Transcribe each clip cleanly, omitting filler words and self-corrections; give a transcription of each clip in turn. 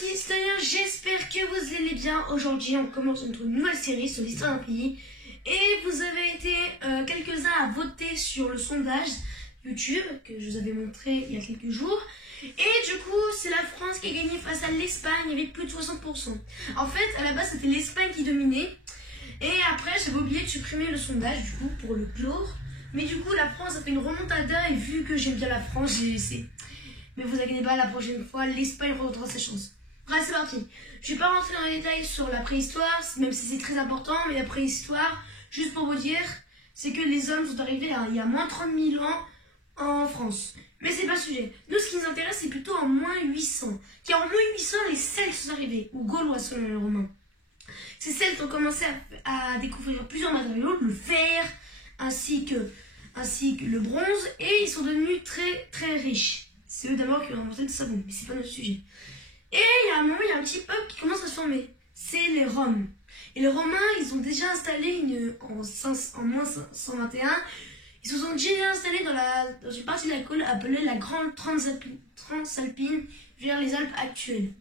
petits citoyens, j'espère que vous allez bien. Aujourd'hui, on commence notre nouvelle série sur l'histoire d'un pays. Et vous avez été quelques-uns à voter sur le sondage YouTube que je vous avais montré il y a quelques jours. Et du coup, c'est la France qui a gagné face à l'Espagne avec plus de 60%. En fait, à la base, c'était l'Espagne qui dominait. Et après, j'avais oublié de supprimer le sondage, du coup, pour le clore. Mais du coup, la France a fait une remontada et vu que j'aime bien la France, j'ai laissé. Mais vous inquiétez pas, la prochaine fois, l'Espagne retrouvera ses chances. Bref, c'est parti. Je vais pas rentrer dans les détails sur la préhistoire, même si c'est très important, mais la préhistoire, juste pour vous dire, c'est que les hommes sont arrivés il y a moins 30 000 ans en France. Mais c'est pas le sujet. Nous, ce qui nous intéresse, c'est plutôt en moins 800. Car en moins 800, les Celtes sont arrivés, ou Gaulois selon les Romains. Ces Celtes ont commencé à découvrir plusieurs matériaux, le fer, ainsi que le bronze, et ils sont devenus très très riches. C'est eux d'abord qui ont inventé le savon, mais c'est pas notre sujet. Et il y a un moment, il y a un petit peuple qui commence à se former. C'est les Roms. Et les Romains, ils ont déjà installé en moins 521, ils se sont déjà installés dans une partie de la Gaule appelée la Grande Transalpine, vers les Alpes actuelles.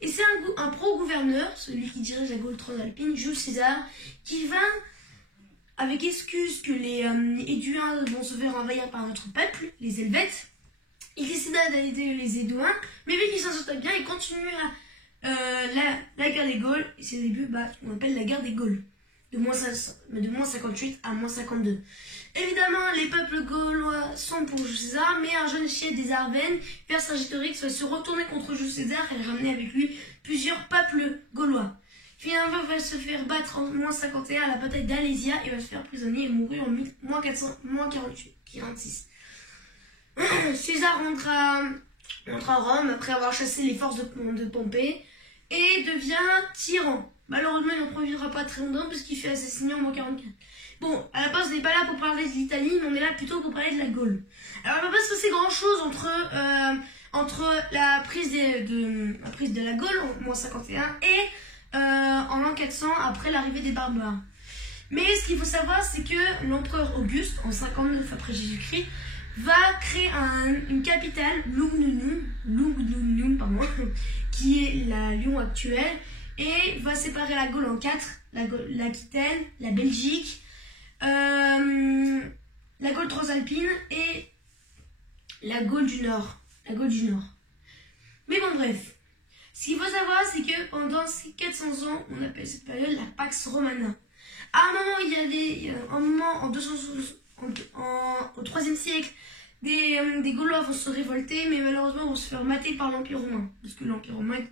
Et c'est un pro-gouverneur, celui qui dirige la Gaule Transalpine, Jules César, qui va, avec excuse que les Éduins vont se faire envahir par notre peuple, les Helvètes, il décida d'aider les Édouins, mais vu qu'ils s'en sortaient bien, il continue la guerre des Gaules, et c'est au début, on appelle la guerre des Gaules, de moins 58 à moins 52. Évidemment, les peuples gaulois sont pour Jules César, mais un jeune chef des Ardennes, Vercingétorix, va se retourner contre Jules César et ramener avec lui plusieurs peuples gaulois. Finalement, il va se faire battre en moins 51 à la bataille d'Alésia et va se faire prisonnier et mourir en moins 46. César rentre à Rome après avoir chassé les forces de Pompée et devient tyran. Malheureusement, il n'en profitera pas très longtemps parce qu'il fait assassiner en moins 44. Bon, à la base, on n'est pas là pour parler de l'Italie, mais on est là plutôt pour parler de la Gaule. Alors, il ne va pas se passer grand-chose entre la prise de la Gaule en moins 51 et en l'an 400 après l'arrivée des barbares. Mais ce qu'il faut savoir, c'est que l'empereur Auguste, en 59 après Jésus-Christ, va créer une capitale, Lugdunum, qui est la Lyon actuelle, et va séparer la Gaule en 4, l'Aquitaine, la Belgique, la Gaule transalpine et la Gaule du Nord. Mais bon, bref. Ce qu'il faut savoir, c'est que pendant ces 400 ans, on appelle cette période la Pax Romana. À un moment, au 3e siècle, des Gaulois vont se révolter, mais malheureusement vont se faire mater par l'Empire romain. Parce que l'Empire romain est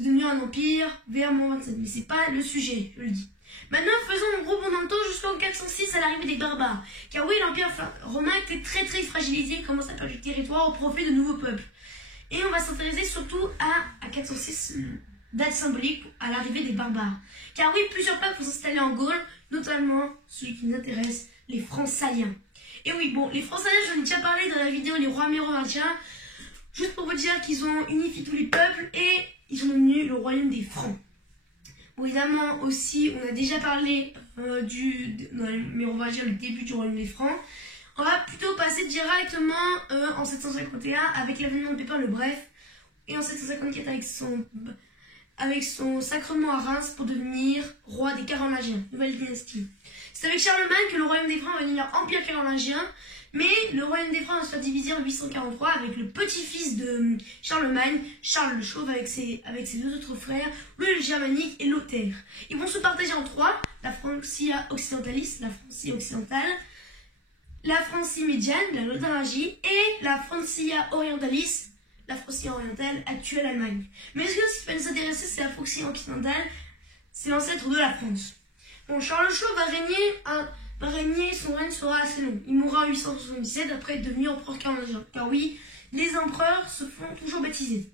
devenu un empire vers moins 27. Mais c'est pas le sujet, je le dis. Maintenant, faisons un gros bond dans le temps jusqu'en 406 à l'arrivée des barbares. Car oui, l'Empire romain était très très fragilisé, commence à perdre du territoire au profit de nouveaux peuples. Et on va s'intéresser surtout à 406, date symbolique à l'arrivée des barbares. Car oui, plusieurs peuples vont s'installer en Gaule, notamment celui qui nous intéresse, les Francs-Saliens. Et oui, bon, les Francs-Saliens, j'en ai déjà parlé dans la vidéo Les Rois Mérovingiens, juste pour vous dire qu'ils ont unifié tous les peuples et ils sont devenus le royaume des Francs. Bon, évidemment, aussi, on a déjà parlé dans les Mérovingiens, le début du royaume des Francs. On va plutôt passer directement en 751 avec l'avènement de Pépin le Bref et en 754 avec son sacrement à Reims pour devenir roi des Carolingiens, nouvelle dynastie. C'est avec Charlemagne que le royaume des Francs va devenir empire carolingien, mais le royaume des Francs va se faire diviser en 843 avec le petit-fils de Charlemagne, Charles le Chauve, avec ses deux autres frères, Louis le Germanique et Lothaire. Ils vont se partager en trois, la Francia occidentalis, la Francie occidentale, la Francie médiane, la Lotharingie, et la Francia orientalis, la Francie orientale, actuelle Allemagne. Mais ce qui va nous intéresser, c'est la Francie occidentale, c'est l'ancêtre de la France. Bon, Charles le Chauve va régner, son règne sera assez long. Il mourra en 877 après devenir empereur carolingien. Car oui, les empereurs se font toujours baptiser.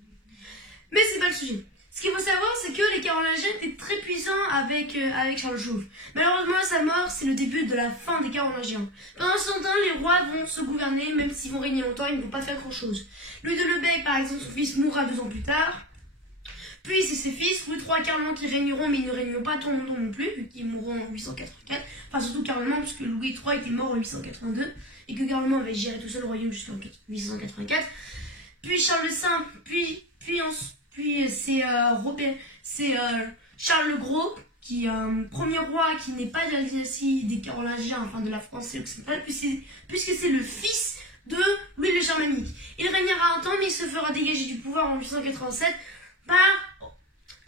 Mais c'est pas le sujet. Ce qu'il faut savoir, c'est que les Carolingiens étaient très puissants avec Charles le Chauve. Malheureusement, à sa mort, c'est le début de la fin des Carolingiens. Pendant ce temps, les rois vont se gouverner, même s'ils vont régner longtemps, ils ne vont pas faire grand-chose. Louis de Lebec, par exemple, son fils mourra 2 ans plus tard. Puis c'est ses fils, Louis III et Carloman, qui régneront, mais ils ne régneront pas trop longtemps non plus, vu qu'ils mourront en 884. Enfin, surtout Carloman, puisque Louis III était mort en 882, et que Carloman avait géré tout seul le royaume jusqu'en 884. Puis Charles V, Puis c'est Charles le Gros, qui est un premier roi qui n'est pas de la dynastie des Carolingiens, enfin de la France occidentale, puisque c'est le fils de Louis le Germanique. Il régnera un temps, mais il se fera dégager du pouvoir en 1887 par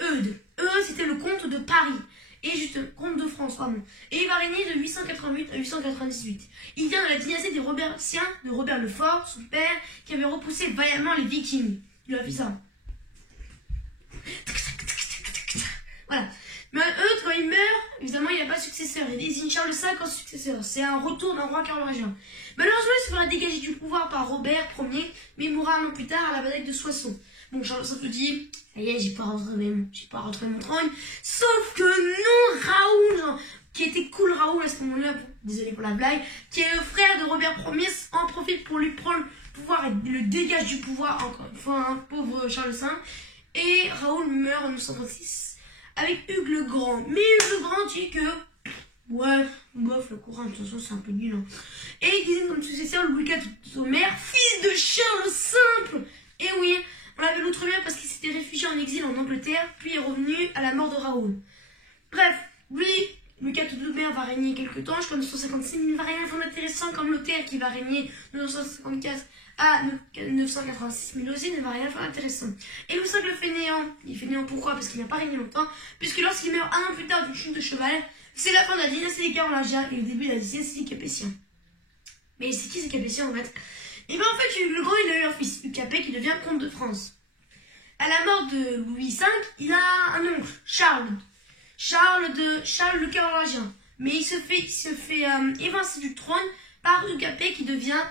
Eudes. Eudes, c'était le comte de Paris, et juste comte de France, pardon. Et il va régner de 888 à 898. Il vient de la dynastie des Robertiens, de Robert le Fort, son père, qui avait repoussé vaillamment les Vikings. Il a fait ça. Voilà. Mais Eudes, quand il meurt, évidemment, il n'a pas de successeur. Il désigne Charles V comme successeur. C'est un retour d'un roi carolingien. Malheureusement, il se fera dégager du pouvoir par Robert Ier, mais il mourra un an plus tard à la bataille de Soissons. Bon, Charles V se dit, ça y est, j'ai pas rentré mon trône. Sauf que non, Raoul, qui était cool Raoul à ce moment-là, désolé pour la blague, qui est le frère de Robert Ier, en profite pour lui prendre le pouvoir et le dégage du pouvoir, encore une fois, hein, pauvre Charles V. Et Raoul meurt en 936 avec Hugues le Grand. Mais Hugues le Grand dit que, ouais, bof, le courant, de toute façon, c'est un peu nul. Hein. Et il disait comme successeur Louis IV Sommaire, fils de Charles Simple. Et oui, on l'avait l'autre bien parce qu'il s'était réfugié en exil en Angleterre, puis est revenu à la mort de Raoul. Bref, Louis IV Sommaire va régner quelques temps, jusqu'en 956, mais il va rien faire d'intéressant comme Lothaire qui va régner de 954 à 986, mais aussi ne va rien faire d'intéressant. Et Louis V le fait néant. Il fait néant pourquoi? Parce qu'il n'a pas régné longtemps, puisque lorsqu'il meurt un an plus tard d'une chute de cheval, c'est la fin de la dynastie des Carolingiens et le début de la dynastie des Capétiens. Mais c'est qui ces Capétiens en fait? Et bien en fait, Hugues le Grand, il a eu un fils, Hugues Capet, qui devient comte de France. À la mort de Louis V, il a un oncle, Charles le Carolingien. Mais il se fait évincer du trône par Hugues Capet, qui devient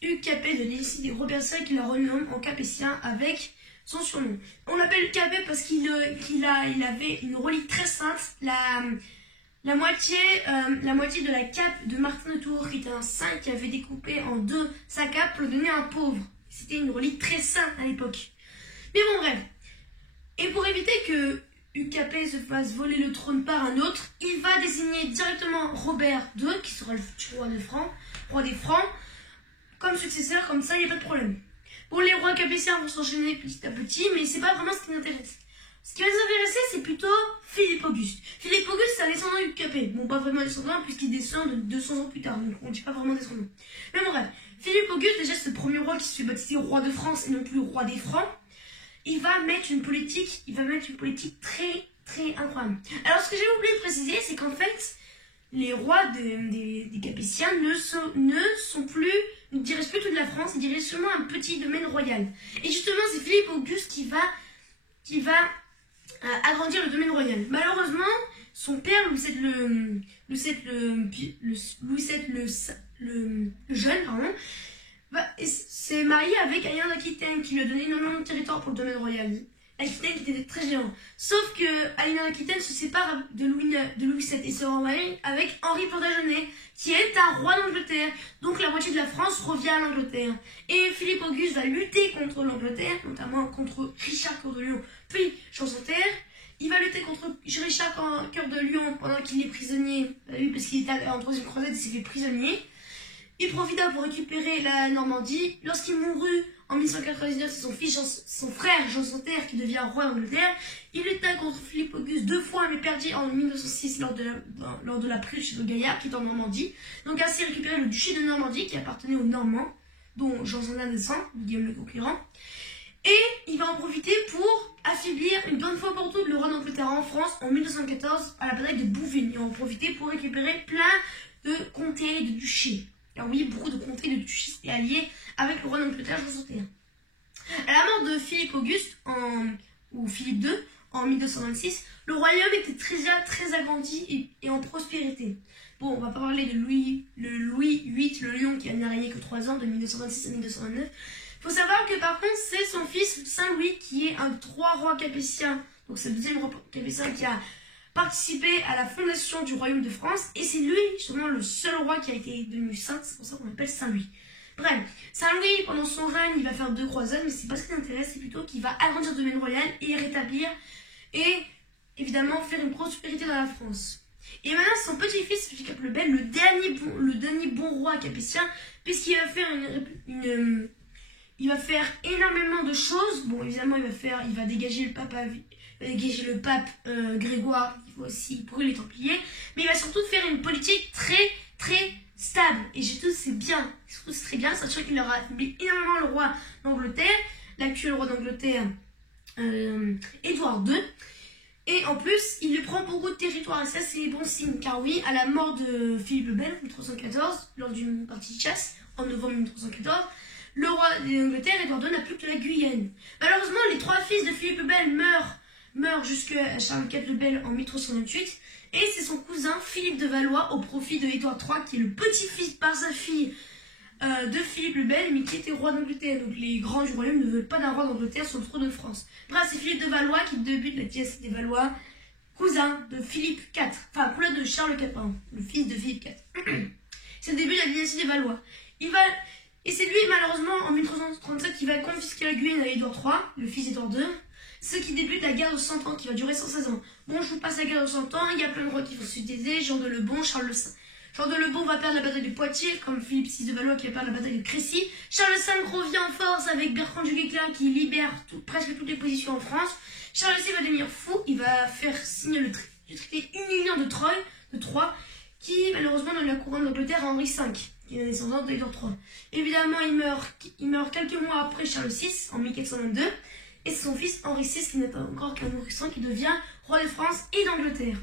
Hugues Capet de dynastie des Robertiens, qui le renomme en Capétien avec son surnom. On l'appelle Capet parce qu'il avait une relique très sainte, la moitié de la cape de Martin de Tours, qui était un saint qui avait découpé en deux sa cape pour le donner à un pauvre. C'était une relique très sainte à l'époque. Mais bon, bref. Et pour éviter que Hugues Capet se fasse voler le trône par un autre, il va désigner directement Robert II, qui sera le futur roi des Francs, comme successeur, comme ça, il n'y a pas de problème. Bon, les rois capétiens vont s'enchaîner petit à petit, mais c'est pas vraiment ce qui nous intéresse. Ce qui va nous intéresser, c'est plutôt Philippe Auguste. Philippe Auguste, c'est un descendant de Capet. Bon, pas vraiment descendant, puisqu'il descend de 200 ans plus tard, donc on ne dit pas vraiment descendant. Mais bon, bref, Philippe Auguste, déjà, c'est le premier roi qui se fait baptiser roi de France et non plus roi des Francs. Il va mettre une politique très, très incroyable. Alors, ce que j'ai oublié de préciser, c'est qu'en fait, les rois des Capétiens ne dirigent plus toute la France, ils dirigent seulement un petit domaine royal. Et justement, c'est Philippe Auguste qui va agrandir le domaine royal. Malheureusement, son père, Louis VII le jeune, pardon, s'est marié avec Aïen d'Aquitaine, qui lui a donné énormément de territoire pour le domaine royal. Aquitaine qui était très géant. Sauf que Aïen d'Aquitaine se sépare de Louis VII et se remarie avec Henri Plantagenet, qui est un roi d'Angleterre. Donc la moitié de la France revient à l'Angleterre. Et Philippe Auguste va lutter contre l'Angleterre, notamment contre Richard Cœur de Lion, puis Jean sans Terre. Il va lutter contre Richard Cœur de Lion pendant qu'il est prisonnier, parce qu'il était en troisième croisade, il s'est fait prisonnier. Il profita pour récupérer la Normandie. Lorsqu'il mourut en 1199, c'est son frère Jean sans Terre qui devient roi d'Angleterre. Il lutta contre Philippe Auguste 2 fois, mais perdit en 1906 lors de la prise de Gaillard, qui est en Normandie. Donc ainsi récupérer le duché de Normandie, qui appartenait aux Normands, dont Jean sans Terre descend, Guillaume le Conquérant. Et il va en profiter pour affaiblir une bonne fois pour toutes le roi d'Angleterre en France en 1214 à la bataille de Bouvines. Il va en profiter pour récupérer plein de comtés et de duchés. Alors oui, beaucoup de comtés et de duchés étaient alliés avec le roi d'Angleterre, Jean sans Terre. À la mort de Philippe Auguste, ou Philippe II, en 1226, le royaume était très agrandi et en prospérité. Bon, on va pas parler de Louis VIII, le Lion, qui n'a régné que 3 ans, de 1226 à 1229. Il faut savoir que par contre, c'est son fils Saint-Louis qui est un des 3 rois capétiens. Donc c'est le deuxième roi capétien qui a participé à la fondation du royaume de France. Et c'est lui, justement, le seul roi qui a été devenu saint. C'est pour ça qu'on l'appelle Saint-Louis. Bref, Saint-Louis, pendant son règne, il va faire 2 croisades, mais c'est pas ce qui l'intéresse, c'est plutôt qu'il va agrandir le domaine royal et rétablir, et évidemment faire une prospérité dans la France. Et maintenant, son petit-fils, Philippe le Bel, le dernier bon roi capétien, puisqu'il va faire il va faire énormément de choses. Bon, évidemment, il va dégager le pape Grégoire, il va aussi brûler les Templiers, mais il va surtout faire une politique très, très stable. Et j'ai tout, c'est bien, surtout c'est très bien, sachant qu'il aura affaibli énormément le roi d'Angleterre, l'actuel roi d'Angleterre, Édouard II. Et en plus, il lui prend beaucoup de territoire, et ça c'est bon signe, car oui, à la mort de Philippe le Bel, en 1314, lors d'une partie de chasse, en novembre 1314, le roi d'Angleterre, Édouard II, n'a plus que la Guyane. Malheureusement, les 3 fils de Philippe le Bel meurent jusqu'à Charles IV le Bel en 1328, et c'est son cousin Philippe de Valois, au profit de Édouard III, qui est le petit-fils par sa fille de Philippe le Bel, mais qui était roi d'Angleterre. Donc les grands du royaume ne veulent pas d'un roi d'Angleterre sur le trône de France. Bref, c'est Philippe de Valois qui débute la dynastie des Valois, cousin de Philippe IV, enfin cousin de Charles IV, pardon, le fils de Philippe IV. C'est le début de la dynastie des Valois. Et c'est lui, malheureusement, en 1337, qui va confisquer la Guyane à Édouard III, le fils d'Édouard II, ce qui débute la guerre de 100 ans, qui va durer 116 ans. Bon, je vous passe la guerre de 100 ans, il y a plein de rois qui vont se succéder, Jean de Lebon, Charles V. Jean de Lebon va perdre la bataille de Poitiers, comme Philippe VI de Valois qui va perdre la bataille de Crécy. Charles V revient en force avec Bertrand du Guesclin qui libère presque toutes les positions en France. Charles VI va devenir fou, il va faire signer le traité Union de Troyes, qui malheureusement donne la couronne d'Angleterre à Henri V, qui est un descendant d'Édouard III. Évidemment, il meurt quelques mois après Charles VI, en 1422, et c'est son fils Henri VI, qui n'est pas encore qu'un nourrisson, qui devient roi de France et d'Angleterre.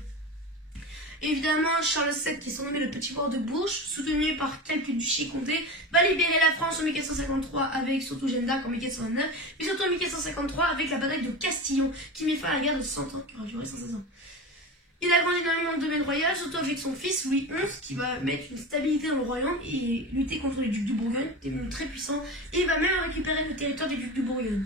Évidemment, Charles VII, qui est surnommé le Petit Roi de Bourges, soutenu par quelques duchés comtés, va libérer la France en 1453 avec surtout Jeanne d'Arc en 1429, puis surtout en 1453 avec la bataille de Castillon, qui met fin à la guerre de 100 ans, qui aura duré 116 ans. Il a grandi dans le monde domaine royal, surtout avec son fils Louis XI, qui va mettre une stabilité dans le royaume et lutter contre les ducs de Bourgogne, des mondes très puissants, et il va même récupérer le territoire des ducs de Bourgogne.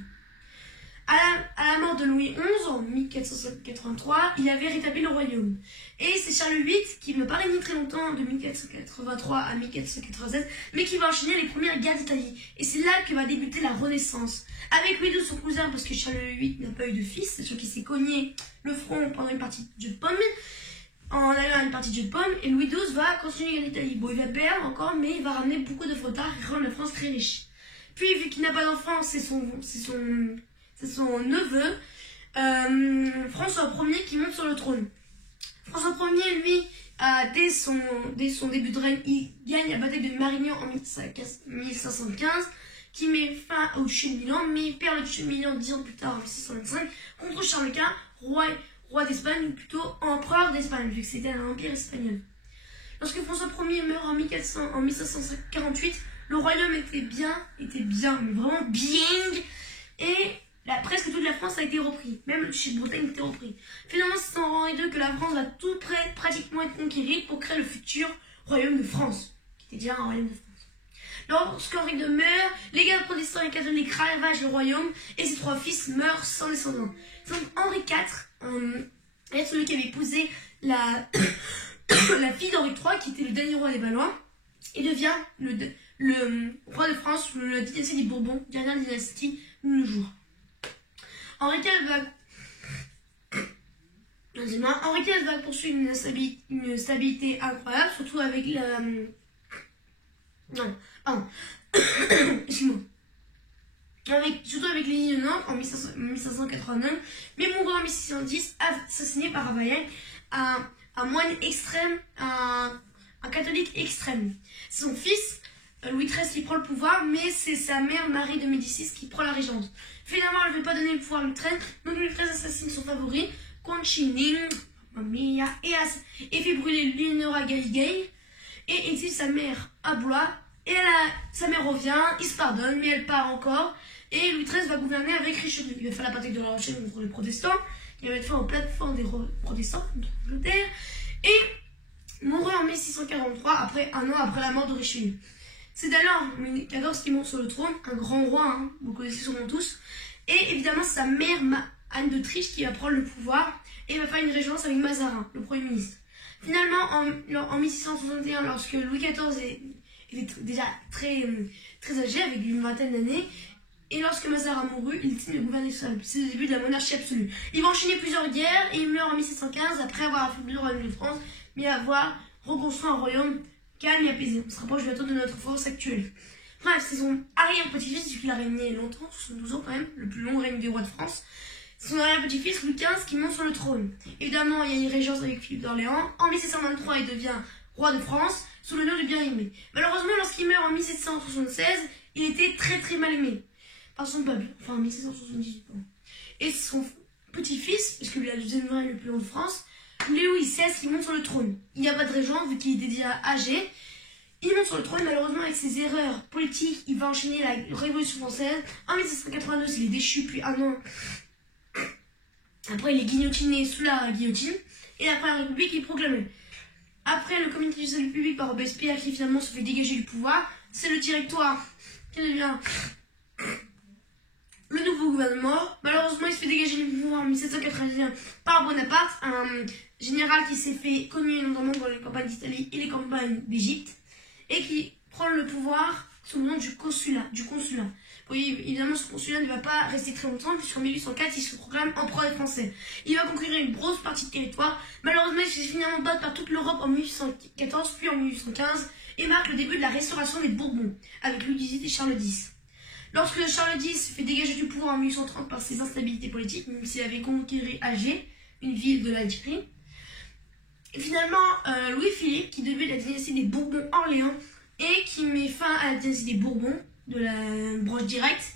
À la mort de Louis XI, en 1483, il avait rétabli le royaume. Et c'est Charles VIII qui ne parlait ni très longtemps, de 1483 à 1487, mais qui va enchaîner les premières guerres d'Italie. Et c'est là que va débuter la Renaissance. Avec Louis XII, son cousin, parce que Charles VIII n'a pas eu de fils, sachant qu'il s'est cogné le front pendant une partie de jeu de pommes, en allant à une partie de jeu de pommes, et Louis XII va continuer en Italie. Bon, il va perdre encore, mais il va ramener beaucoup de retard et rendre la France très riche. Puis, vu qu'il n'a pas d'enfant, c'est son neveu, François Ier, qui monte sur le trône. François Ier, lui, dès son début de règne, il gagne la bataille de Marignan en 1515, qui met fin au duché de Milan, mais il perd le duché de Milan 10 ans plus tard, en 1625, contre Charles Quint, roi d'Espagne, ou plutôt empereur d'Espagne, vu que c'était un empire espagnol. Lorsque François Ier meurt en 1548, le royaume était bien, mais vraiment bien, et presque toute la France a été reprise. Même le duché de Bretagne a été repris. Finalement, c'est en Henri II que la France va tout pratiquement être conquérie pour créer le futur royaume de France, qui était déjà un royaume de France. Lorsqu'Henri II meurt, les guerres protestants et catholiques ravagent le royaume et ses 3 fils meurent sans descendants. Donc Henri IV est celui qui avait épousé la fille d'Henri III, qui était le dernier roi des Valois, et devient le roi de France sous la dynastie des Bourbons, dernière dynastie de nos jours. Henri IV va poursuivre une stabilité incroyable, surtout avec la... Excuse-moi. Surtout avec les îles de Nantes en 1589, mais mourant en 1610, assassiné par Ravaillac, un moine extrême, un catholique extrême. C'est son fils, Louis XIII, qui prend le pouvoir, mais c'est sa mère, Marie de Médicis, qui prend la régence. Finalement, elle ne veut pas donner le pouvoir à Louis XIII, donc Louis XIII assassine son favori, Concini, et fait brûler Leonora Galigai, et exile sa mère à Blois, et sa mère revient, il se pardonne, mais elle part encore, et Louis XIII va gouverner avec Richelieu. Il va faire la bataille de La Rochelle contre les protestants, il va mettre fin aux plateformes des protestants contre l'Angleterre, et mourut en 1643, un an après la mort de Richelieu. C'est d'ailleurs Louis XIV qui monte sur le trône, un grand roi, vous connaissez son nom tous, et évidemment sa mère Anne d'Autriche qui va prendre le pouvoir et va faire une régence avec Mazarin, le Premier ministre. Finalement, en 1661, lorsque Louis XIV était déjà très âgé, avec une vingtaine d'années, et lorsque Mazarin mourut, il décide de gouverner seul. C'est le début de la monarchie absolue. Il va enchaîner plusieurs guerres et il meurt en 1715 après avoir affaibli le royaume de France, mais avoir reconstruit un royaume calme et apaisé. On se rapproche bientôt de notre France actuelle. Bref, c'est son arrière-petit-fils, vu qu'il a régné longtemps, 72 ans quand même, le plus long règne des rois de France. Son arrière-petit-fils, Louis XV, qui monte sur le trône. Évidemment, il y a une régence avec Philippe d'Orléans. En 1723, il devient roi de France, sous le nom de bien-aimé. Malheureusement, lorsqu'il meurt en 1776, il était très très mal aimé par son peuple. Enfin, en 1778, pardon. Et son petit-fils, parce que lui a le deuxième règne le plus long de France, Louis XVI, qui monte sur le trône. Il n'y a pas de régent, vu qu'il était déjà âgé. Il monte sur le trône, malheureusement, avec ses erreurs politiques, il va enchaîner la Révolution française. En 1792, il est déchu, puis un an après, il est guillotiné sous la guillotine. Et la Première République est proclamée. Après, le comité du salut public par Robespierre, qui finalement se fait dégager du pouvoir, c'est le directoire qui devient le nouveau gouvernement. Malheureusement, il se fait dégager du pouvoir en 1781 par Bonaparte, un général qui s'est fait connu notamment dans les campagnes d'Italie et les campagnes d'Égypte, et qui prend le pouvoir sous le nom du consulat. Oui, évidemment, ce consulat ne va pas rester très longtemps, puisqu'en 1804, il se proclame empereur des Français. Il va conquérir une grosse partie de territoire. Malheureusement, il se fait finalement battre par toute l'Europe en 1814, puis en 1815, et marque le début de la restauration des Bourbons, avec Louis XVIII et Charles X. Lorsque Charles X se fait dégager du pouvoir en 1830 par ses instabilités politiques, même s'il avait conquéré Alger, une ville de l'Algérie, et finalement, Louis-Philippe, qui devait la dynastie des Bourbons-Orléans, et qui met fin à la dynastie des Bourbons, de la branche directe,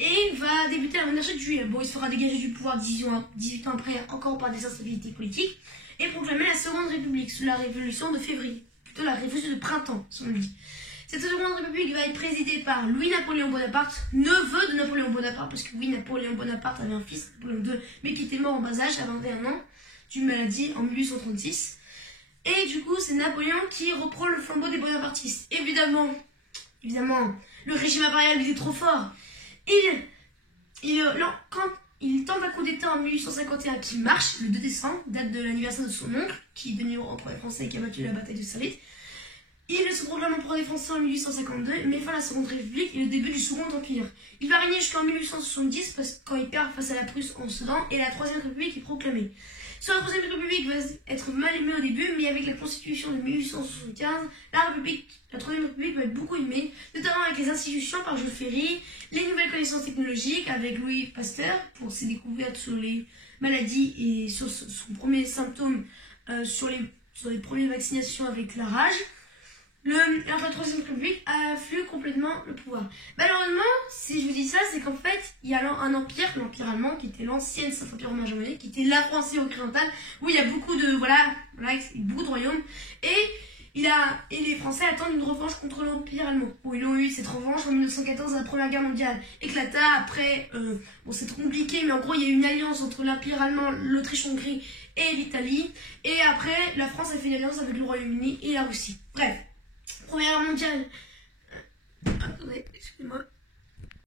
et va débuter la monarchie de Juillet. Bon, il se fera dégager du pouvoir 18 ans après, encore par des instabilités politiques, et proclamer la Seconde République sous la Révolution de février, plutôt la Révolution de printemps, si on le dit. Cette Seconde République va être présidée par Louis-Napoléon Bonaparte, neveu de Napoléon Bonaparte, parce que oui, Napoléon Bonaparte avait un fils, Napoléon II, mais qui était mort en bas âge, à 21 ans, d'une maladie en 1836. Et du coup, c'est Napoléon qui reprend le flambeau des bonapartistes. Évidemment, le régime impérial était trop fort. Quand il tente un coup d'état en 1851 qui marche, le 2 décembre, date de l'anniversaire de son oncle, qui est devenu empereur français et qui a battu la bataille de Sirte. Il se proclame empereur des Français en 1852, met fin à la Seconde République et le début du Second Empire. Il va régner jusqu'en 1870, quand il perd face à la Prusse en Sedan, et la Troisième République est proclamée. Sur la Troisième République va être mal aimée au début, mais avec la Constitution de 1875, la Troisième République va être beaucoup aimée, notamment avec les institutions par Jules Ferry, les nouvelles connaissances technologiques avec Louis Pasteur pour ses découvertes sur les maladies et sur son premier symptôme sur les premières vaccinations avec la rage. La Troisième République afflue complètement le pouvoir. Malheureusement, si je vous dis ça, c'est qu'en fait, il y a un empire, l'Empire allemand, qui était l'ancienne Saint-Empire romain germanique, qui était la France occidentale, où il y a beaucoup de, beaucoup de royaumes, et les Français attendent une revanche contre l'Empire allemand. Bon, ils ont eu cette revanche en 1914, la Première Guerre mondiale éclata. Après, c'est trop compliqué, mais en gros, il y a eu une alliance entre l'Empire allemand, l'Autriche-Hongrie et l'Italie. Et après, la France a fait une alliance avec le Royaume-Uni et la Russie. Bref. Première Guerre mondiale. Attendez, excusez-moi.